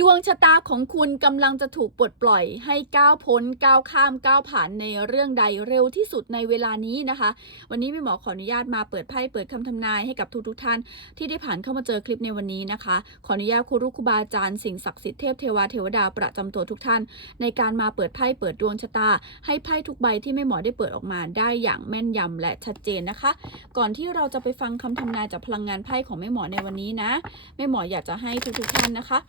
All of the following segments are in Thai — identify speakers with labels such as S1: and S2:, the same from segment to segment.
S1: ดวงชะตาของคุณกำลังจะถูกปลดปล่อยให้ก้าวพ้นก้าวข้ามก้าวผ่านในเรื่องใดเร็วที่สุดในเวลานี้นะคะ วันนี้แม่หมอขออนุญาตมาเปิดไพ่เปิดคำทำนายให้กับทุกๆท่าน ที่ได้ผ่านเข้ามาเจอคลิปในวันนี้นะคะ ขออนุญาตครูรุครูบาอาจารย์สิ่งศักดิ์สิทธิ์เทพเทวาเทวดาประจำตัวทุกท่าน ในการมาเปิดไพ่เปิดดวงชะตา ให้ไพ่ทุกใบที่แม่หมอได้เปิดออกมาได้อย่างแม่นยำและชัดเจนนะคะ ก่อนที่เราจะไปฟังคำทำนายจากพลังงานไพ่ของแม่หมอในวันนี้นะแม่หมออยากจะให้ทุกๆท่านนะคะ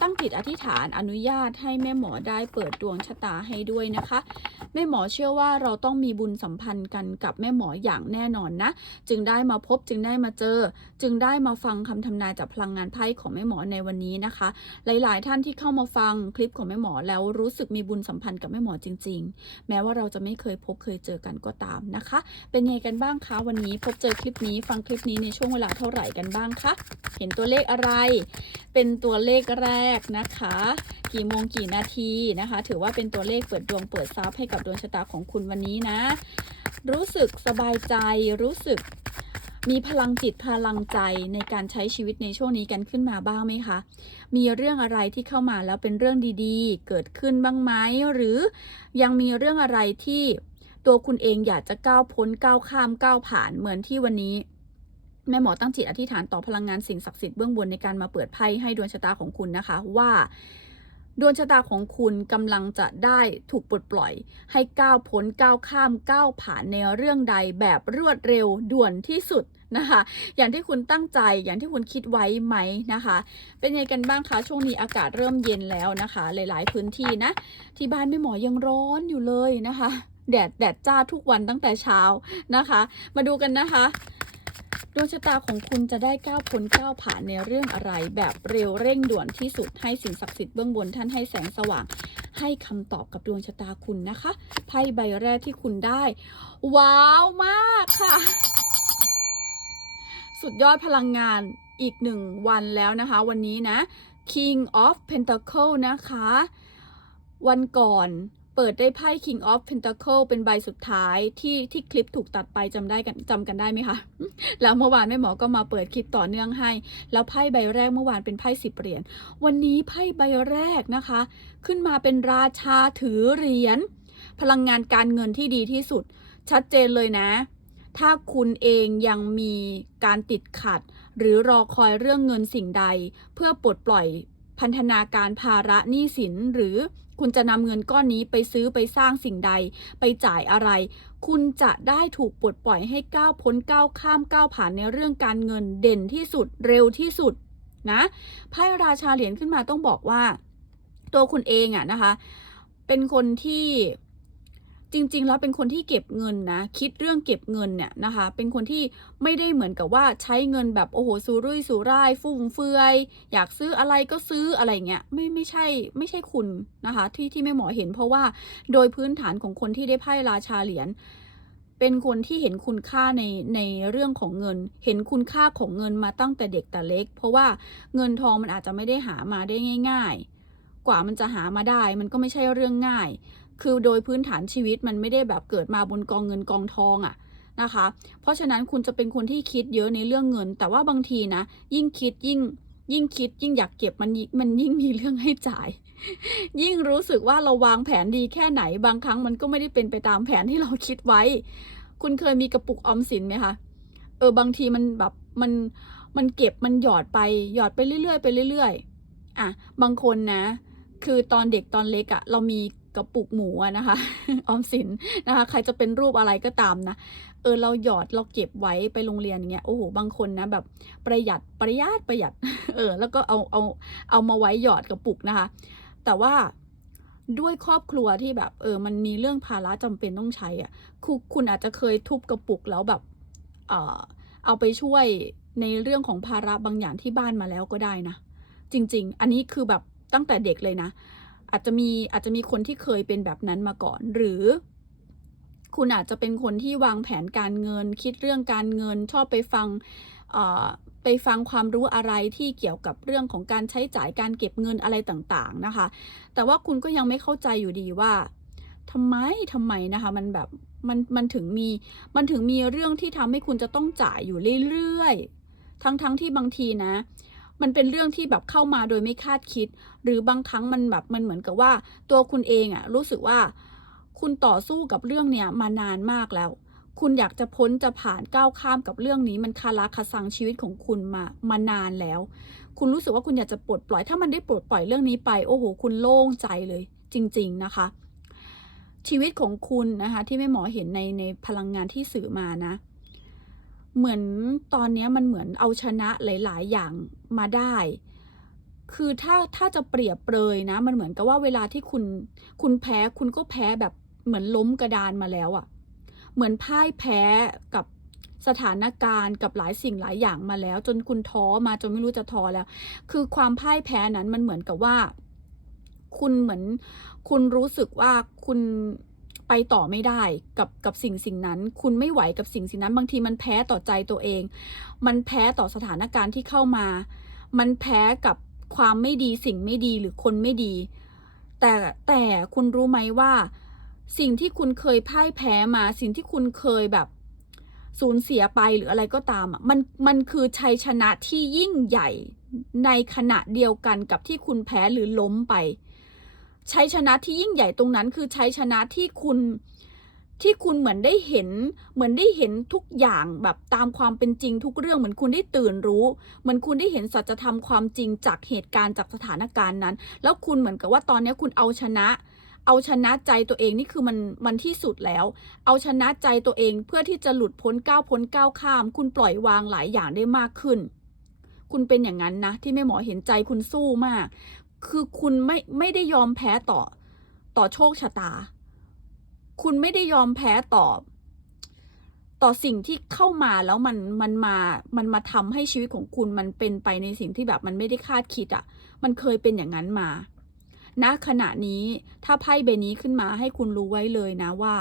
S1: ตั้งจิตอธิษฐานอนุญาตให้แม่หมอได้เปิดดวงชะตาให้ด้วยนะคะ แม่หมอเชื่อว่าเราต้องมีบุญสัมพันธ์กันกับแม่หมออย่างแน่นอนนะ จึงได้มาพบจึงได้มาเจอ จึงได้มาฟังคำทำนายจากพลังงานไพ่ของแม่หมอในวันนี้นะคะ หลาย ๆ ท่านที่เข้ามาฟังคลิปของแม่หมอแล้วรู้สึกมีบุญสัมพันธ์กับแม่หมอจริง ๆ แม้ว่าเราจะไม่เคยพบเคยเจอกันก็ตามนะคะ เป็นไงกันบ้างคะวันนี้พบเจอคลิปนี้ฟังคลิปนี้ในช่วงเวลาเท่าไหร่กันบ้างคะเห็นตัวเลขอะไร เป็นตัวเลขแรกนะคะกี่โมงกี่นาทีนะคะ ถือว่าเป็นตัวเลขเปิดดวงเปิดทรัพย์ให้กับดวงชะตาของคุณวันนี้นะ รู้สึกสบายใจรู้สึกมีพลังจิตพลังใจในการใช้ชีวิตในช่วงนี้กันขึ้นมาบ้างไหมคะ มีเรื่องอะไรที่เข้ามาแล้วเป็นเรื่องดีๆ เกิดขึ้นบ้างไหมหรือยังมีเรื่องอะไรที่ตัวคุณเองอยากจะก้าวพ้นก้าวข้ามก้าวผ่านเหมือนที่วันนี้ แม่หมอตั้งจิตอธิษฐานต่อพลังงานสิ่งศักดิ์สิทธิ์เบื้องบนในการมาเปิดไพ่ให้ดวงชะตาของคุณนะคะว่าดวงชะตาของคุณกำลังจะได้ถูกปลดปล่อย ให้ก้าวพ้นก้าวข้ามก้าวผ่านในเรื่องใดแบบรวดเร็วด่วนที่สุดนะคะ อย่างที่คุณตั้งใจอย่างที่คุณคิดไว้ไหมนะคะ เป็นยังไงกันบ้างคะช่วงนี้อากาศเริ่มเย็นแล้วนะคะ หลายๆพื้นที่นะ ที่บ้านแม่หมอยังร้อนอยู่เลยนะคะ แดดแดดจ้าทุกวันตั้งแต่เช้านะคะ มาดูกันนะคะ ดวงชะตาของคุณจะได้ก้าวพ้นก้าวผ่านในเรื่องอะไร แบบเร็วเร่งด่วนที่สุดให้สิ่งศักดิ์สิทธิ์เบื้องบนท่านให้แสงสว่าง ให้คำตอบกับดวงชะตาคุณนะคะไพ่ใบแรกที่คุณได้ ว้าวมากค่ะ สุดยอดพลังงานอีกหนึ่งวันแล้วนะคะ วันนี้นะ King of Pentacle นะคะ วันก่อน เปิดได้ไพ่ King of Pentacle เป็นใบสุดท้ายที่ที่คลิปถูกตัดไปจำได้กันจำกันได้ไหมคะ แล้วเมื่อวานแม่หมอก็มาเปิดคลิปต่อเนื่องให้ แล้วไพ่ใบแรกเมื่อวานเป็นไพ่สิบเหรียญ วันนี้ไพ่ใบแรกนะคะ ขึ้นมาเป็นราชาถือเหรียญ พลังงานการเงินที่ดีที่สุด ชัดเจนเลยนะ ถ้าคุณเองยังมีการติดขัด หรือรอคอยเรื่องเงินสิ่งใด เพื่อปลดปล่อยพันธนาการภาระหนี้สินหรือ คุณจะนำเงินก้อนนี้ไปซื้อไปสร้างสิ่งใด ไปจ่ายอะไร คุณจะได้ถูกปลดปล่อยให้ก้าวพ้นก้าวข้ามก้าวผ่านในเรื่องการเงินเด่นที่สุดเร็วที่สุดนะไพ่ราชาเหรียญขึ้นมาต้องบอกว่า ตัวคุณเองอะนะคะ เป็นคนที่ จริง ๆ แล้วเป็นคนที่เก็บเงินนะ คิดเรื่องเก็บเงินเนี่ยนะคะ เป็นคนที่ไม่ได้เหมือนกับว่าใช้เงินแบบโอ้โหสุรุ่ยสุร่ายฟุ่มเฟือย อยากซื้ออะไรก็ซื้ออะไรเงี้ยไม่ไม่ใช่ไม่ใช่คุณนะคะ ที่ที่แม่หมอเห็นเพราะว่าโดยพื้นฐานของคนที่ได้ไพ่ราชาเหรียญเป็นคนที่เห็นคุณค่าในในเรื่องของเงิน เห็นคุณค่าของเงินมาตั้งแต่เด็กแต่เล็ก เพราะว่าเงินทองมันอาจจะไม่ได้หามาได้ง่าย ๆ กว่ามันจะหามาได้มันก็ไม่ใช่เรื่องง่าย คือโดยพื้นฐานชีวิตมันไม่ได้แบบเกิดมาบนกองเงินกองทองอะนะคะ เพราะฉะนั้นคุณจะเป็นคนที่คิดเยอะในเรื่องเงิน แต่ว่าบางทีนะ ยิ่งคิดยิ่งยิ่งคิดยิ่งอยากเก็บมันมันยิ่งมีเรื่องให้จ่าย ยิ่งรู้สึกว่าเราวางแผนดีแค่ไหนบางครั้งมันก็ไม่ได้เป็นไปตามแผนที่เราคิดไว้ คุณเคยมีกระปุกออมสินไหมคะเออบางทีมันแบบมันมันเก็บมันหยอดไปหยอดไปเรื่อยๆไปเรื่อยๆอะบางคนนะ คือตอนเด็กตอนเล็กอะเรามี กระปุกหมูนะคะออมสินนะคะ ใครจะเป็นรูปอะไรก็ตามนะเออเราหยอดเราเก็บไว้ไปโรงเรียนอย่างเงี้ยโอ้โหบางคนนะแบบประหยัดประหยัดประหยัดเออแล้วก็เอาเอาเอามาไว้หยอดกระปุกนะคะ แต่ว่าด้วยครอบครัวที่แบบเออมันมีเรื่องภาระจำเป็นต้องใช้อะคุณคุณอาจจะเคยทุบกระปุกแล้วแบบเออเอาไปช่วยในเรื่องของภาระบางอย่างที่บ้านมาแล้วก็ได้นะจริง ๆ อันนี้คือแบบตั้งแต่เด็กเลยนะ อาจจะมีอาจจะมีคนที่เคยเป็นแบบนั้นมาก่อน หรือ คุณอาจจะเป็นคนที่วางแผนการเงิน คิดเรื่องการเงินชอบไปฟังไปฟังความรู้อะไรที่เกี่ยวกับเรื่องของการใช้จ่ายการเก็บเงินอะไรต่างๆนะคะ แต่ว่าคุณก็ยังไม่เข้าใจอยู่ดีว่าทำไมทำไมนะคะ มันแบบมันมันถึงมีมันถึงมีเรื่องที่ทำให้คุณจะต้องจ่ายอยู่เรื่อยๆทั้งๆทที่บางทีนะ มันเป็นเรื่องที่แบบเข้ามาโดยไม่คาดคิด หรือบางครั้งมันแบบมันเหมือนกับว่า ตัวคุณเองอะรู้สึกว่า คุณต่อสู้กับเรื่องเนี้ยมานานมากแล้ว คุณอยากจะพ้นจะผ่านก้าวข้ามกับเรื่องนี้ มันคาราคาซังชีวิตของคุณมามานานแล้ว คุณรู้สึกว่าคุณอยากจะปลดปล่อย ถ้ามันได้ปลดปล่อยเรื่องนี้ไป โอ้โห คุณโล่งใจเลย จริง ๆนะคะ ชีวิตของคุณนะคะที่แม่หมอเห็นในในพลังงานที่สื่อมานะ เหมือนตอนนี้มันเหมือนเอาชนะหลาย ๆ อย่างมาได้ คือถ้าถ้าจะเปรียบเปรยนะ มันเหมือนกับว่าเวลาที่คุณคุณแพ้คุณก็แพ้แบบเหมือนล้มกระดานมาแล้วอะเหมือนพ่ายแพ้กับสถานการณ์กับหลายสิ่งหลายอย่างมาแล้ว จนคุณท้อมาจนไม่รู้จะท้อแล้ว คือความพ่ายแพ้นั้นมันเหมือนกับว่า คุณเหมือน คุณรู้สึกว่าคุณ ไปต่อไม่ได้กับกับสิ่งสิ่งนั้น คุณไม่ไหวกับสิ่งสิ่งนั้น บางทีมันแพ้ต่อใจตัวเอง มันแพ้ต่อสถานการณ์ที่เข้ามา มันแพ้กับความไม่ดีสิ่งไม่ดีหรือคนไม่ดี แต่แต่คุณรู้ไหมว่า สิ่งที่คุณเคยพ่ายแพ้มา สิ่งที่คุณเคยแบบสูญเสียไปหรืออะไรก็ตามอะมันมันคือชัยชนะที่ยิ่งใหญ่ในขณะเดียวกันกับที่คุณแพ้หรือล้มไป ชัยชนะที่ยิ่งใหญ่ตรงนั้น คือชัยชนะที่คุณที่คุณเหมือนได้เห็น เหมือนได้เห็นทุกอย่างแบบตามความเป็นจริงทุกเรื่องเหมือนคุณได้ตื่นรู้ เหมือนคุณได้เห็นสัจธรรมความจริงจากเหตุการณ์จากสถานการณ์นั้น แล้วคุณเหมือนกับว่าตอนนี้คุณเอาชนะ เอาชนะใจตัวเองนี่คือมันมันที่สุดแล้ว เอาชนะใจตัวเองเพื่อที่จะหลุดพ้นก้าวพ้นก้าวข้าม คุณปล่อยวางหลายอย่างได้มากขึ้น คุณเป็นอย่างนั้นนะ ที่แม่หมอเห็นใจคุณสู้มาก คือคุณไม่ไม่ได้ยอมแพ้ต่อต่อโชคชะตา คุณไม่ได้ยอมแพ้ต่อ ต่อสิ่งที่เข้ามาแล้วมันมันมามันมาทำให้ชีวิตของคุณมันเป็นไปในสิ่งที่แบบมันไม่ได้คาดคิดอะ่ะ มันเคยเป็นอย่างนั้นมาณขณะนี้ถ้าไพ่ใบนี้ขึ้นมาให้คุณรู้ไว้เลยนะว่า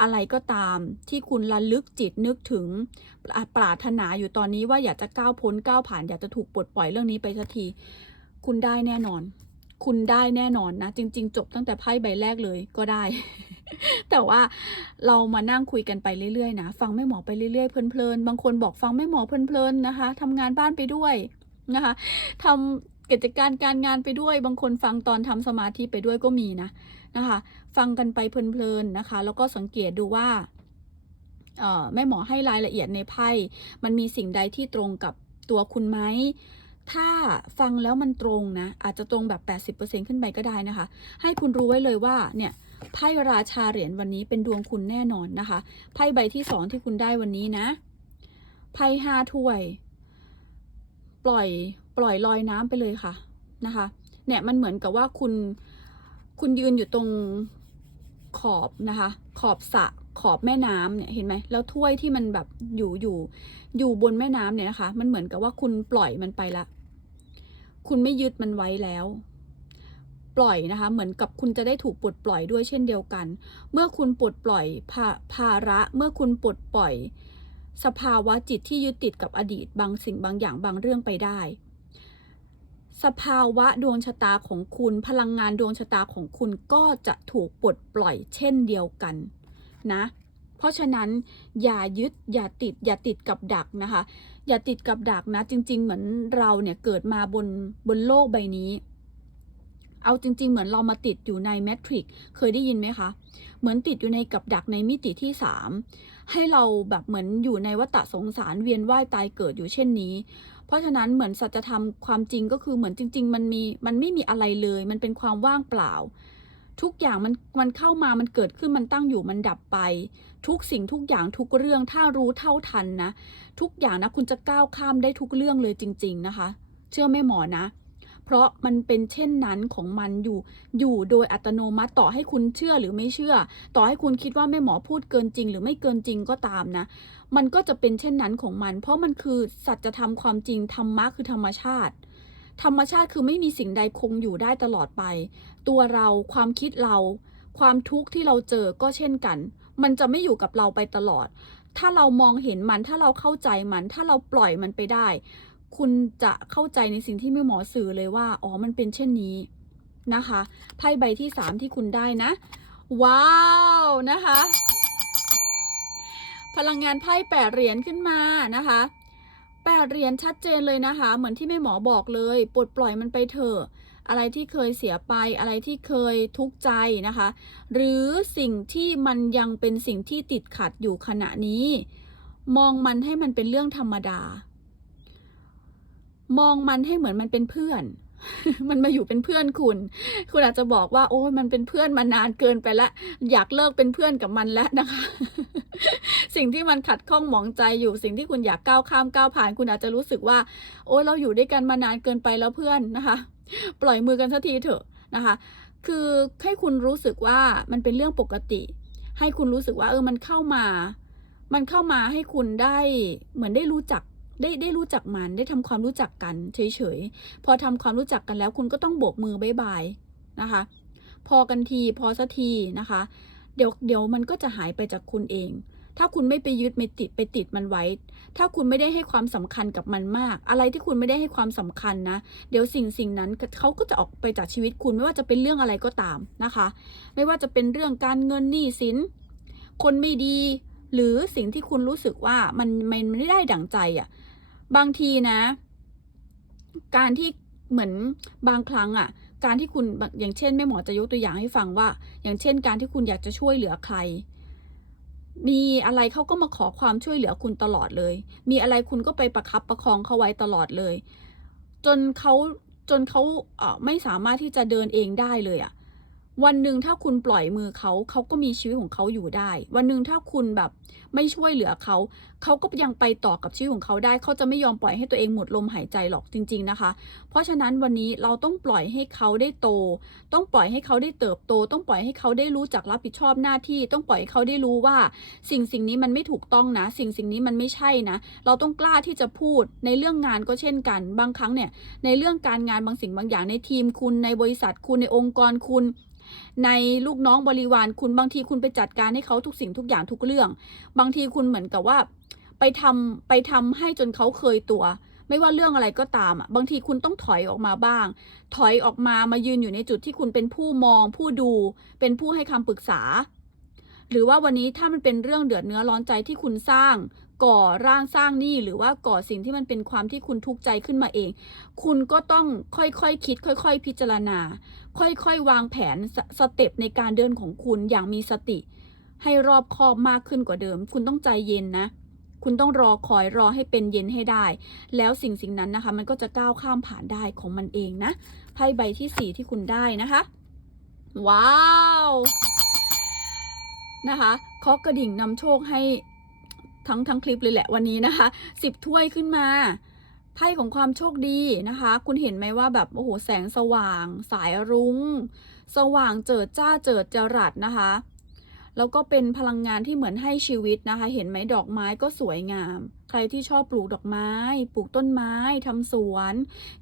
S1: อะไรก็ตามที่คุณระลึกจิตนึกถึงปรารถนาอยู่ตอนนี้ว่าอยากจะก้าวพ้นก้าวผ่านอยากจะถูกปลดปล่อยเรื่องนี้ไปสักที คุณได้แน่นอน คุณได้แน่นอนนะ จริง ๆ จบตั้งแต่ไพ่ใบแรกเลยก็ได้ แต่ว่าเรามานั่งคุยกันไปเรื่อยๆนะ ฟังแม่หมอไปเรื่อยๆเพลินๆบางคนบอกฟังแม่หมอเพลินๆนะคะทำงานบ้านไปด้วยนะคะทำกิจการการงานไปด้วย บางคนฟังตอนทำสมาธิไปด้วยก็มีนะนะคะ ฟังกันไปเพลินๆนะคะ แล้วก็สังเกตดูว่าเออแม่หมอให้รายละเอียดในไพ่ มันมีสิ่งใดที่ตรงกับตัวคุณไหม ถ้าฟังแล้วมันตรงนะ อาจจะตรงแบบ 80%ขึ้นไปก็ได้นะคะ ให้คุณรู้ไว้เลยว่าเนี่ยไพ่ราชาเหรียญวันนี้เป็นดวงคุณแน่นอนนะคะไพ่ใบที่สองที่คุณได้วันนี้นะไพ่ห้าถ้วย ปล่อยปล่อยลอยน้ำไปเลยค่ะนะคะ เนี่ยมันเหมือนกับว่าคุณคุณยืนอยู่ตรงขอบนะคะ ขอบสระขอบแม่น้ำเนี่ยเห็นไหมแล้วถ้วยที่มันแบบอยู่อยู่อยู่บนแม่น้ำเนี่ยนะคะ มันเหมือนกับว่าคุณปล่อยมันไปละ คุณไม่ยึดมันไว้แล้ว ปล่อยนะคะ เหมือนกับคุณจะได้ถูกปลดปล่อยด้วยเช่นเดียวกัน เมื่อคุณปลดปล่อยภาภาระ เมื่อคุณปลดปล่อย สภาวะจิตที่ยึดติดกับอดีตบางสิ่งบางอย่างบางเรื่องไปได้ สภาวะดวงชะตาของคุณ พลังงานดวงชะตาของคุณก็จะถูกปลดปล่อยเช่นเดียวกันนะ เพราะฉะนั้นอย่ายึดอย่าติดอย่าติดกับดักนะคะ อย่าติดกับดักนะ จริง ๆ เหมือนเราเนี่ยเกิดมาบนบนโลกใบนี้ เอาจริง ๆ เหมือนเรามาติดอยู่ในแมทริกเคยได้ยินไหมคะ เหมือนติดอยู่ในกับดักในมิติที่สามให้เราแบบเหมือนอยู่ในวัฏสงสารเวียนว่ายตายเกิดอยู่เช่นนี้เพราะฉะนั้นเหมือนสัจธรรมความจริงก็คือเหมือนจริง ๆ มันมีมันไม่มีอะไรเลย มันเป็นความว่างเปล่า ทุกอย่างมันมันเข้ามามันเกิดขึ้นมันตั้งอยู่มันดับไป ทุกสิ่งทุกอย่างทุกเรื่องถ้ารู้เท่าทันนะ ทุกอย่างนะคุณจะก้าวข้ามได้ทุกเรื่องเลยจริง ๆ นะคะ เชื่อแม่หมอนะ เพราะมันเป็นเช่นนั้นของมันอยู่ อยู่โดยอัตโนมัติต่อให้คุณเชื่อหรือไม่เชื่อ ต่อให้คุณคิดว่าแม่หมอพูดเกินจริง หรือไม่เกินจริงก็ตามนะ มันก็จะเป็นเช่นนั้นของมัน เพราะมันคือสัจธรรมความจริงธรรมะคือธรรมชาติธรรมชาติคือไม่มีสิ่งใดคงอยู่ได้ตลอดไป ตัวเราความคิดเรา ความทุกข์ที่เราเจอก็เช่นกัน มันจะไม่อยู่กับเราไปตลอด ถ้าเรามองเห็นมัน ถ้าเราเข้าใจมัน ถ้าเราปล่อยมันไปได้ คุณจะเข้าใจในสิ่งที่ไม่หมอสื่อเลยว่า อ๋อ มันเป็นเช่นนี้นะคะ ไพ่ใบที่สามที่คุณได้นะ ว้าว นะคะ พลังงานไพ่แปดเหรียญขึ้นมานะคะ แปดเหรียญชัดเจนเลยนะคะ เหมือนที่แม่หมอบอกเลยปลดปล่อยมันไปเถอะอะไรที่เคยเสียไปอะไรที่เคยทุกข์ใจนะคะ หรือสิ่งที่มันยังเป็นสิ่งที่ติดขัดอยู่ขณะนี้ มองมันให้มันเป็นเรื่องธรรมดา มองมันให้เหมือนมันเป็นเพื่อน มันมาอยู่เป็นเพื่อนคุณ คุณอาจจะบอกว่า โอ้ยมันเป็นเพื่อนมานานเกินไปแล้วอยากเลิกเป็นเพื่อนกับมันแล้วนะคะ สิ่งที่มันขัดข้องหมองใจอยู่ สิ่งที่คุณอยากก้าวข้ามก้าวผ่าน คุณอาจจะรู้สึกว่า โอ้เราอยู่ด้วยกันมานานเกินไปแล้วเพื่อนนะคะ ปล่อยมือกันสักทีเถอะนะคะ คือให้คุณรู้สึกว่ามันเป็นเรื่องปกติ ให้คุณรู้สึกว่า เออมันเข้ามา มันเข้ามาให้คุณได้เหมือนได้รู้จัก ได้ได้รู้จักมันได้ทำความรู้จักกันเฉยๆ พอทำความรู้จักกันแล้วคุณก็ต้องโบกมือบายบายนะคะ พอกันทีพอสักทีนะคะ เดี๋ยวเดี๋ยวมันก็จะหายไปจากคุณเอง ถ้าคุณไม่ไปยึดไม่ติดไปติดมันไว้ ถ้าคุณไม่ได้ให้ความสำคัญกับมันมาก อะไรที่คุณไม่ได้ให้ความสำคัญนะ เดี๋ยวสิ่งสิ่งนั้นเขาก็จะออกไปจากชีวิตคุณไม่ว่าจะเป็นเรื่องอะไรก็ตามนะคะ ไม่ว่าจะเป็นเรื่องการเงินหนี้สิน คนไม่ดีหรือสิ่งที่คุณรู้สึกว่ามันมันไม่ได้ดั่งใจอะ่ะ บางทีนะ การที่เหมือนบางครั้งอะ่ะ การที่คุณอย่างเช่นแม่หมอจะยกตัวอย่างให้ฟังว่า อย่างเช่น การที่คุณอยากจะช่วยเหลือใคร มีอะไรเขาก็มาขอความช่วยเหลือคุณตลอดเลย มีอะไรคุณก็ไปประคับประคองเขาไว้ตลอดเลย จนเขาจนเขาเไม่สามารถที่จะเดินเองได้เลยอะ วันหนึ่งถ้าคุณปล่อยมือเขาเขาก็มีชีวิตของเขาอยู่ได้ วันหนึ่งถ้าคุณแบบไม่ช่วยเหลือเขาเขาก็ยังไปต่อกับชีวิตของเขาได้เขาจะไม่ยอมปล่อยให้ตัวเองหมดลมหายใจหรอกจริง ๆนะคะ เพราะฉะนั้นวันนี้เราต้องปล่อยให้เขาได้โต ต้องปล่อยให้เขาได้เติบโต ต้องปล่อยให้เขาได้รู้จักรับผิดชอบหน้าที่ ต้องปล่อยให้เขาได้รู้ว่า สิ่งสิ่งนี้มันไม่ถูกต้องนะ สิ่งสิ่งนี้มันไม่ใช่นะ เราต้องกล้าที่จะพูดในเรื่องงานก็เช่นกัน บางครั้งเนี่ยในเรื่องการงานบางสิ่งบางอย่างในทีมคุณในบริษัทคุณในองค์กรคุณ ในลูกน้องบริวารคุณบางทีคุณไปจัดการให้เขาทุกสิ่งทุกอย่างทุกเรื่อง บางทีคุณเหมือนกับว่า ไปทำไปทำให้จนเขาเคยตัว ไม่ว่าเรื่องอะไรก็ตามอะบางทีคุณต้องถอยออกมาบ้าง ถอยออกมามายืนอยู่ในจุดที่คุณเป็นผู้มอง ผู้ดู เป็นผู้ให้คำปรึกษา หรือว่าวันนี้ถ้ามันเป็นเรื่องเดือดเนื้อร้อนใจที่คุณสร้าง ก่อร่างสร้างหนี้หรือว่าก่อสิ่งที่มันเป็นความที่คุณทุกข์ใจขึ้นมาเอง คุณก็ต้องค่อยๆคคิด ค่อย ๆ พิจารณา ค่อยๆ วางแผนสสเต็ปในการเดินของคุณอย่างมีสติ ให้รอบคอบมากขึ้นกว่าเดิม คุณต้องใจเย็นนะ คุณต้องรอคอยรอให้เป็นเย็นให้ได้ แล้วสิ่งสิ่งนั้นนะคะ มันก็จะก้าวข้ามผ่านได้ของมันเองนะไพ่ใบที่สี่ที่คุณได้นะคะ ว้าวนะคะเคาะกระดิ่งนำโชคให้ ทั้งทั้งคลิปเลยแหละวันนี้นะคะสิบถ้วยขึ้นมาไพ่ของความโชคดีนะคะ คุณเห็นไหมว่าแบบโอ้โหแสงสว่าง สายรุง้ง สว่างเจิดจ้าเจิดจรัสนะคะ แล้วก็เป็นพลังงานที่เหมือนให้ชีวิตนะคะ เห็นไหมดอกไม้ก็สวยงาม ใครที่ชอบปลูกดอกไม้ ปลูกต้นไม้ทำสวน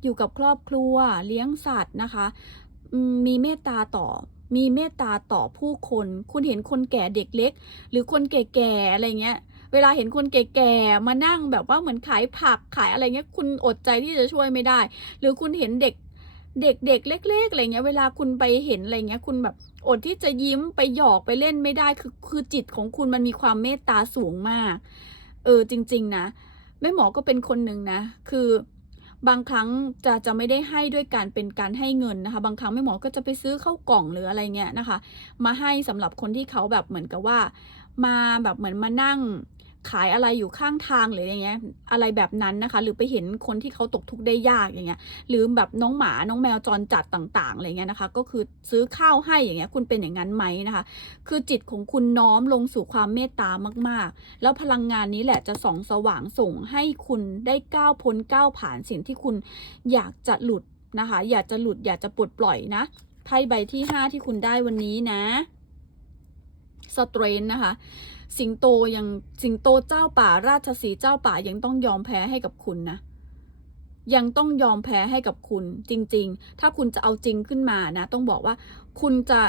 S1: อยู่กับครอบครัว เลี้ยงสัตว์นะคะมมีเมตตาต่อมีเมตตาต่อผู้คน คุณเห็นคนแก่เด็กเล็ก หรือคนแก่ๆอะไรเงี้ย เวลาเห็นคนแก่ๆมานั่งแบบว่าเหมือนขายผักขายอะไรเงี้ยคุณอดใจที่จะช่วยไม่ได้ หรือคุณเห็นเด็กเด็กเด็กเล็กๆอะไรเงี้ยเวลาคุณไปเห็นอะไรเงี้ยคุณแบบอดที่จะยิ้มไปหยอกไปเล่นไม่ได้คือคือจิตของคุณมันมีความเมตตาสูงมาก เออจริง ๆ นะแม่หมอก็เป็นคนหนึ่งนะ คือบางครั้งจะจะไม่ได้ให้ด้วยการเป็นการให้เงินนะคะ บางครั้งแม่หมอก็จะไปซื้อข้าวกล่องหรืออะไรเงี้ยนะคะ มาให้สำหรับคนที่เขาแบบเหมือนกับว่า มาแบบเหมือนมานั่ง ขายอะไรอยู่ข้างทางหรืออย่างเงี้ยอะไรแบบนั้นนะคะ หรือไปเห็นคนที่เขาตกทุกข์ได้ยากอย่างเงี้ยหรือแบบน้องหมาน้องแมวจรจัดต่างๆอะไรเงี้ยนะคะ ก็คือซื้อข้าวให้อย่างเงี้ยคุณเป็นอย่างนั้นไหมนะคะ คือจิตของคุณน้อมลงสู่ความเมตตามาก ๆ แล้วพลังงานนี้แหละจะส่องสว่างส่งให้คุณได้ก้าวพ้นก้าวผ่านสิ่งที่คุณอยากจะหลุดนะคะ อยากจะหลุดอยากจะปลดปล่อยนะไพ่ใบที่ห้าที่คุณได้วันนี้นะ สเตรนนะคะ สิงโตยังสิงโตเจ้าป่าราชสีเจ้าป่ายังต้องยอมแพ้ให้กับคุณนะยังต้องยอมแพ้ให้กับคุณจริง ๆ ถ้าคุณจะเอาจริงขึ้นมานะ ต้องบอกว่าคุณจะ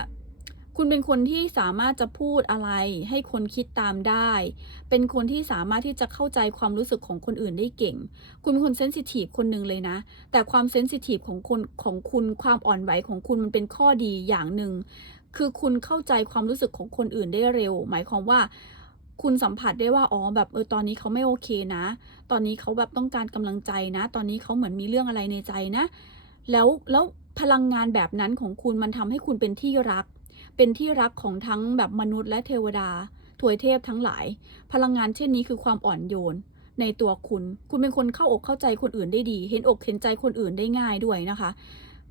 S1: คุณเป็นคนที่สามารถจะพูดอะไร ให้คนคิดตามได้ เป็นคนที่สามารถที่จะเข้าใจความรู้สึกของคนอื่นได้เก่ง คุณเป็นคนเซนซิทีฟคนหนึ่งเลยนะ แต่ความเซนซิทีฟของคนของคุณ ความอ่อนไหวของคุณมันเป็นข้อดีอย่างหนึ่ง คือคุณเข้าใจความรู้สึกของคนอื่นได้เร็ว หมายความว่า คุณสัมผัสได้ว่าอ๋อแบบเออตอนนี้เขาไม่โอเคนะ ตอนนี้เขาแบบต้องการกำลังใจนะ ตอนนี้เขาเหมือนมีเรื่องอะไรในใจนะ แล้วแล้วพลังงานแบบนั้นของคุณมันทำให้คุณเป็นที่รัก เป็นที่รักของทั้งแบบมนุษย์และเทวดาถวยเทพทั้งหลาย พลังงานเช่นนี้คือความอ่อนโยนในตัวคุณ คุณเป็นคนเข้าอกเข้าใจคนอื่นได้ดี เห็นอกเห็นใจคนอื่นได้ง่ายด้วยนะคะ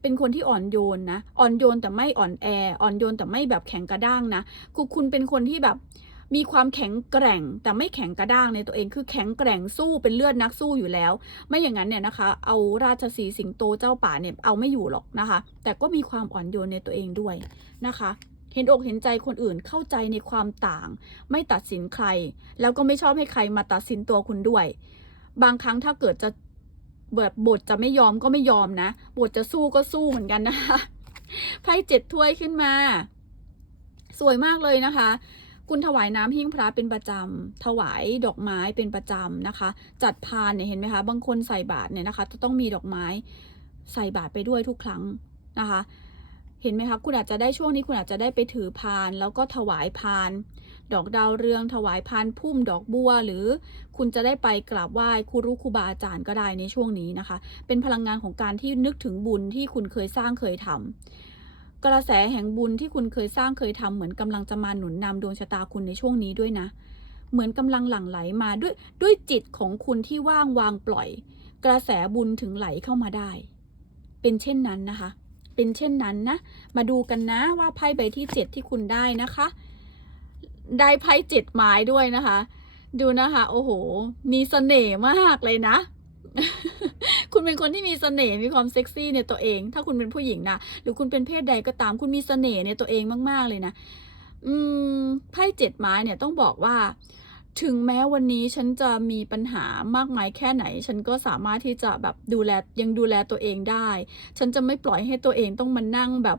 S1: เป็นคนที่อ่อนโยนนะ อ่อนโยนแต่ไม่อ่อนแอ อ่อนโยนแต่ไม่แบบแข็งกระด้างนะคือคุณเป็นคนที่แบบมีความแข็งแกร่งแต่ไม่แข็งกระด้างในตัวเองคือแข็งแกร่งสู้เป็นเลือดนักสู้อยู่แล้ว ไม่อย่างนั้นเนี่ยนะคะ เอาราชสีสิงโตเจ้าป่าเนี่ยเอาไม่อยู่หรอกนะคะ แต่ก็มีความอ่อนโยนในตัวเองด้วยนะคะ เห็นอกเห็นใจคนอื่นเข้าใจในความต่าง ไม่ตัดสินใคร แล้วก็ไม่ชอบให้ใครมาตัดสินตัวคุณด้วย บางครั้งถ้าเกิดจะ แบบบทจะไม่ยอมก็ไม่ยอมนะ บทจะสู้ก็สู้เหมือนกันนะคะไพ่เจ็ดถ้วยขึ้นมา สวยมากเลยนะคะ คุณถวายน้ำหิ้งพระเป็นประจำถวายดอกไม้เป็นประจำนะคะ จัดพานเนี่ยเห็นไหมคะบางคนใส่บาตรเนี่ยนะคะ จะต้องมีดอกไม้ใส่บาตรไปด้วยทุกครั้งนะคะ เห็นไหมคะคุณอาจจะได้ช่วงนี้คุณอาจจะได้ไปถือพานแล้วก็ถวายพาน ดอกดาวเรือง ถวายพานพุ่มดอกบัว หรือคุณจะได้ไปกราบไหว้ครูรู้ครูบาอาจารย์ก็ได้ในช่วงนี้นะคะ เป็นพลังงานของการที่นึกถึงบุญที่คุณเคยสร้างเคยทำกระแสแห่งบุญที่คุณเคยสร้างเคยทำเหมือนกำลังจะมาหนุนนำดวงชะตาคุณในช่วงนี้ด้วยนะ เหมือนกำลังหลั่งไหลมาด้วยด้วยจิตของคุณที่ว่างวางปล่อย กระแสบุญถึงไหลเข้ามาได้ เป็นเช่นนั้นนะคะ เป็นเช่นนั้นนะ มาดูกันนะว่าไพ่ใบที่เจ็ดที่คุณได้นะคะ ได้ไพ่เจ็ดไม้ด้วยนะคะ ดูนะคะ โอ้โห มีเสน่ห์มากเลยนะ คุณเป็นคนที่มีเสน่ห์มีความเซ็กซี่ในตัวเอง ถ้าคุณเป็นผู้หญิงนะหรือคุณเป็นเพศใดก็ตาม คุณมีเสน่ห์ในตัวเองมาก ๆ เลยนะ อืมไพ่เจ็ดไม้เนี่ยต้องบอกว่า ถึงแม้วันนี้ฉันจะมีปัญหามากมายแค่ไหน ฉันก็สามารถที่จะแบบดูแลยังดูแลตัวเองได้ ฉันจะไม่ปล่อยให้ตัวเองต้องมานั่งแบบ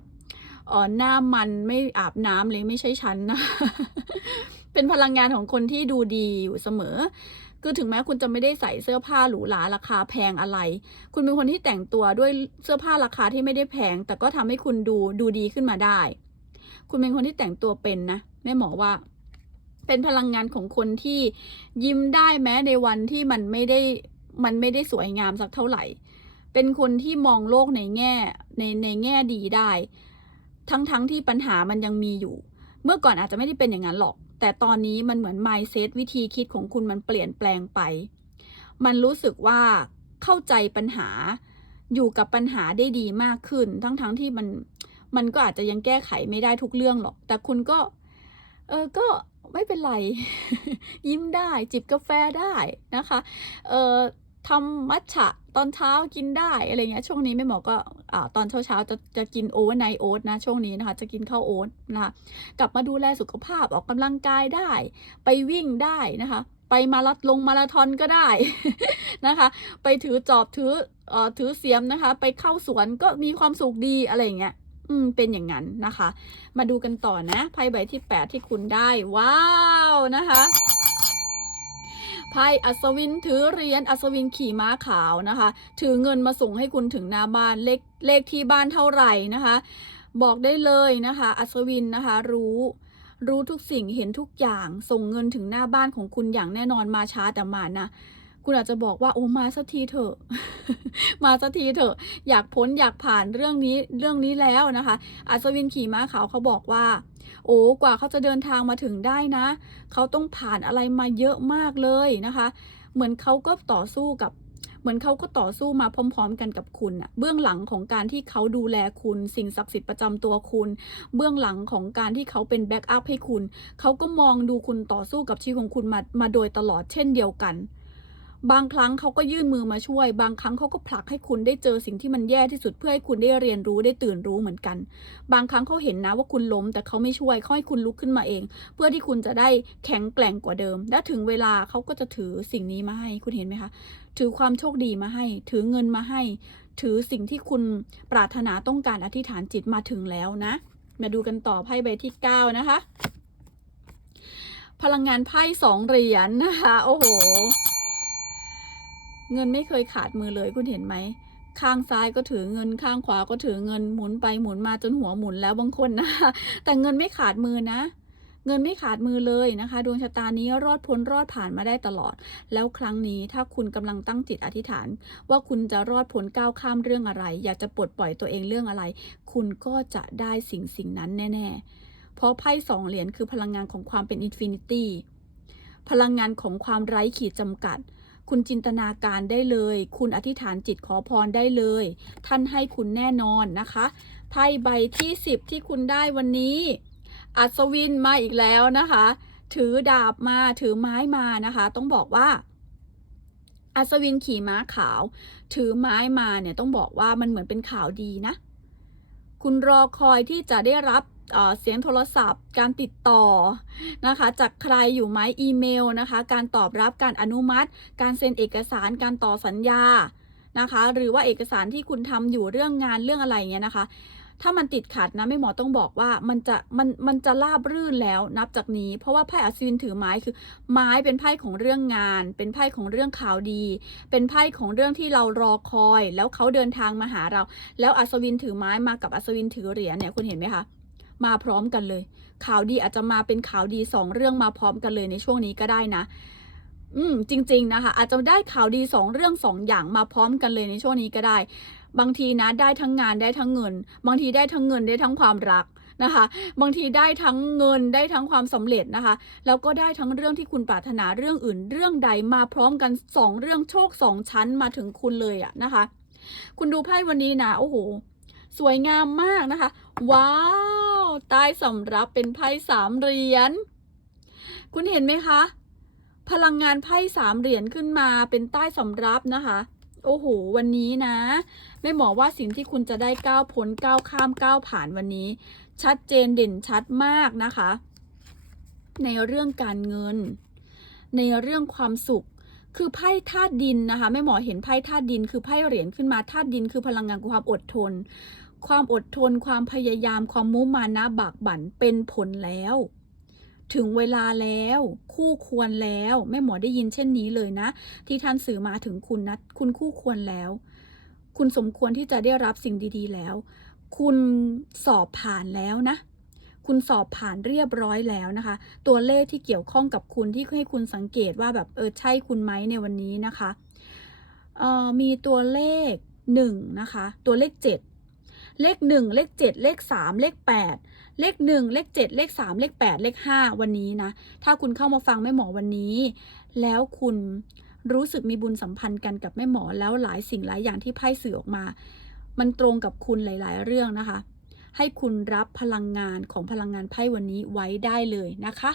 S1: ออหน้ามันไม่อาบน้ำเลยไม่ใช่ฉันนะ เป็นพลังงานของคนที่ดูดีอยู่เสมอ คือถึงแม้คุณจะไม่ได้ใส่เสื้อผ้าหรูหราราคาแพงอะไร คุณเป็นคนที่แต่งตัวด้วยเสื้อผ้าราคาที่ไม่ได้แพง แต่ก็ทำให้คุณดูดูดีขึ้นมาได้ คุณเป็นคนที่แต่งตัวเป็นนะแม่หมอว่า เป็นพลังงานของคนที่ยิ้มได้แม้ในวันที่มันไม่ได้มันไม่ได้สวยงามสักเท่าไหร่ เป็นคนที่มองโลกในแง่ในในแง่ดีได้ ทั้งทั้งที่ปัญหามันยังมีอยู่ เมื่อก่อนอาจจะไม่ได้เป็นอย่างนั้นหรอก แต่ตอนนี้มันเหมือน mindset วิธีคิดของคุณมันเปลี่ยนแปลงไป มันรู้สึกว่าเข้าใจปัญหา อยู่กับปัญหาได้ดีมากขึ้น ทั้งทั้งที่มันมันก็อาจจะยังแก้ไขไม่ได้ทุกเรื่องหรอก แต่คุณก็ เออก็ไม่เป็นไร ยิ้มได้จิบกาแฟได้นะคะ เออ ทำมัทฉะตอนเช้ากินได้อะไรเงี้ยช่วงนี้แม่หมอก็อ่าตอนเช้าเช้าๆจะจะกินโอเวอร์ไนท์โอ๊ตนะช่วงนี้นะคะจะกินข้าวโอ๊ตนะคะกลับมาดูแลสุขภาพออกกำลังกายได้ ไปวิ่งได้นะคะ ไปมาราลงมาราธอนก็ได้นะคะ ไปถือจอบถือเอ่อถือเสียมนะคะ ไปเข้าสวนก็มีความสุขดีอะไรเงี้ยอืมเป็นอย่างนั้นนะคะ มาดูกันต่อนะไพ่ใบที่ 8 ที่คุณได้ ว้าวนะคะ ไพ่อัศวินถือเหรียญอัศวินขี่ม้าขาวนะคะ ถือเงินมาส่งให้คุณถึงหน้าบ้านเลขเลขที่บ้านเท่าไหร่นะคะ บอกได้เลยนะคะ อัศวินนะคะรู้รู้ทุกสิ่งเห็นทุกอย่างส่งเงินถึงหน้าบ้านของคุณอย่างแน่นอนมาช้าแต่มานะคุณอาจจะบอกว่าโอ้มาสักทีเถอะ มาสักทีเถอะ อยากพ้นอยากผ่านเรื่องนี้เรื่องนี้แล้วนะคะ อัศวินขี่ม้าขาวเขาบอกว่า โอ้กว่าเขาจะเดินทางมาถึงได้นะ เขาต้องผ่านอะไรมาเยอะมากเลยนะคะ เหมือนเขาก็ต่อสู้กับเหมือนเขาก็ต่อสู้มาพร้อม ๆ กันกับคุณอะเบื้องหลังของการที่เขาดูแลคุณสิ่งศักดิ์สิทธิ์ประจำตัวคุณ เบื้องหลังของการที่เขาเป็นแบ็กอัพให้คุณ เขาก็มองดูคุณต่อสู้กับชีวิตของคุณมามาโดยตลอดเช่นเดียวกัน บางครั้งเขาก็ยื่นมือมาช่วย บางครั้งเขาก็ผลักให้คุณได้เจอสิ่งที่มันแย่ที่สุดเพื่อให้คุณได้เรียนรู้ได้ตื่นรู้เหมือนกัน บางครั้งเขาเห็นนะว่าคุณล้ม แต่เขาไม่ช่วยเขาให้คุณลุกขึ้นมาเอง เพื่อที่คุณจะได้แข็งแกร่งกว่าเดิม และถึงเวลาเขาก็จะถือสิ่งนี้มาให้คุณเห็นไหมคะถือความโชคดีมาให้ ถือเงินมาให้ ถือสิ่งที่คุณปรารถนาต้องการอธิษฐานจิตมาถึงแล้วนะ มาดูกันต่อไพ่ใบที่เก้านะคะ พลังงานไพ่สองเหรียญนะคะ โอ้โห เงินไม่เคยขาดมือเลยคุณเห็นไหม ข้างซ้ายก็ถือเงินข้างขวาก็ถือเงินหมุนไปหมุนมาจนหัวหมุนแล้วบางคนนะ แต่เงินไม่ขาดมือนะ เงินไม่ขาดมือเลยนะคะ ดวงชะตานี้รอดพ้นรอดผ่านมาได้ตลอด แล้วครั้งนี้ถ้าคุณกำลังตั้งจิตอธิษฐาน ว่าคุณจะรอดพ้นก้าวข้ามเรื่องอะไร อยากจะปลดปล่อยตัวเองเรื่องอะไร คุณก็จะได้สิ่งสิ่งนั้นแน่ ๆ เพราะไพ่สองเหรียญคือพลังงานของความเป็นอินฟินิตี้พลังงานของความไร้ขีดจำกัด คุณจินตนาการได้เลย คุณอธิษฐานจิตขอพรได้เลย ท่านให้คุณแน่นอนนะคะไพ่ใบที่ 10 ที่คุณได้วันนี้ อัศวินมาอีกแล้วนะคะ ถือดาบมาถือไม้มานะคะ ต้องบอกว่าอัศวินขี่ม้าขาว ถือไม้มาเนี่ยต้องบอกว่ามันเหมือนเป็นข่าวดีนะ คุณรอคอยที่จะได้รับ เสียงโทรศัพท์ การติดต่อนะคะ จากใครอยู่ไหมอีเมลนะคะ การตอบรับการอนุมัติ การเซ็นเอกสารการต่อสัญญานะคะ หรือว่าเอกสารที่คุณทำอยู่เรื่องงานเรื่องอะไรเงี้ยนะคะ ถ้ามันติดขัดนะแม่หมอต้องบอกว่ามันจะมันมันจะราบรื่นแล้วนับจากนี้ เพราะว่าไพ่อัศวินถือไม้คือ ไม้เป็นไพ่ของเรื่องงาน เป็นไพ่ของเรื่องข่าวดี เป็นไพ่ของเรื่องที่เรารอคอย แล้วเขาเดินทางมาหาเรา แล้วอัศวินถือไม้มากับอัศวินถือเหรียญเนี่ยคุณเห็นไหมคะ มาพร้อมกันเลย ข่าวดีอาจจะมาเป็นข่าวดีสองเรื่องมาพร้อมกันเลยในช่วงนี้ก็ได้นะ อืมจริง ๆ นะคะ อาจจะได้ข่าวดีสองเรื่องสองอย่างมาพร้อมกันเลยในช่วงนี้ก็ได้ บางทีนะได้ทั้งงานได้ทั้งเงิน บางทีได้ทั้งเงินได้ทั้งความรักนะคะบางทีได้ทั้งเงินได้ทั้งความสำเร็จนะคะ แล้วก็ได้ทั้งเรื่องที่คุณปรารถนาเรื่องอื่น เรื่องใดมาพร้อมกันสองเรื่องโชคสองชั้นมาถึงคุณเลยอะนะคะ คุณดูไพ่วันนี้นะโอ้โห สวยงามมากนะคะ ว้าว ใต้สำรับเป็นไพ่สามเหรียญ คุณเห็นไหมคะ พลังงานไพ่สามเหรียญขึ้นมาเป็นใต้สำรับนะคะ โอ้โห วันนี้นะแม่หมอว่าสิ่งที่คุณจะได้ก้าวพ้นก้าวข้ามก้าวผ่านวันนี้ ชัดเจนเด่นชัดมากนะคะ ในเรื่องการเงิน ในเรื่องความสุขคือไพ่ธาตุดินนะคะแม่หมอเห็นไพ่ธาตุดิน คือไพ่เหรียญขึ้นมาธาตุดินคือพลังงานความอดทน ความอดทนความพยายามความมุมานะบากบั่นเป็นผลแล้ว ถึงเวลาแล้ว คู่ควรแล้วแม่หมอได้ยินเช่นนี้เลยนะ ที่ท่านสื่อมาถึงคุณนะคุณคู่ควรแล้ว คุณสมควรที่จะได้รับสิ่งดี ๆ แล้ว คุณสอบผ่านแล้วนะคุณสอบผ่านเรียบร้อยแล้วนะคะ ตัวเลขที่เกี่ยวข้องกับคุณที่ให้คุณสังเกตว่าแบบเออใช่คุณไหมในวันนี้นะคะออมีตัวเลขหนึ่งนะคะ ตัวเลขเจ็ด เลขหนึ่งเลขเจ็ดเลขสามเลขแปดเลขหนึ่งเลขเจ็ดเลขสามเลขแปดเลขห้าวันนี้นะ ถ้าคุณเข้ามาฟังแม่หมอวันนี้ แล้วคุณรู้สึกมีบุญสัมพันธ์กันกับแม่หมอแล้วหลายสิ่งหลายอย่างที่ไพ่สื่อออกมา มันตรงกับคุณหลาย ๆ เรื่องนะคะ ให้คุณรับพลังงานของพลังงานไพ่วันนี้ไว้ได้เลยนะคะ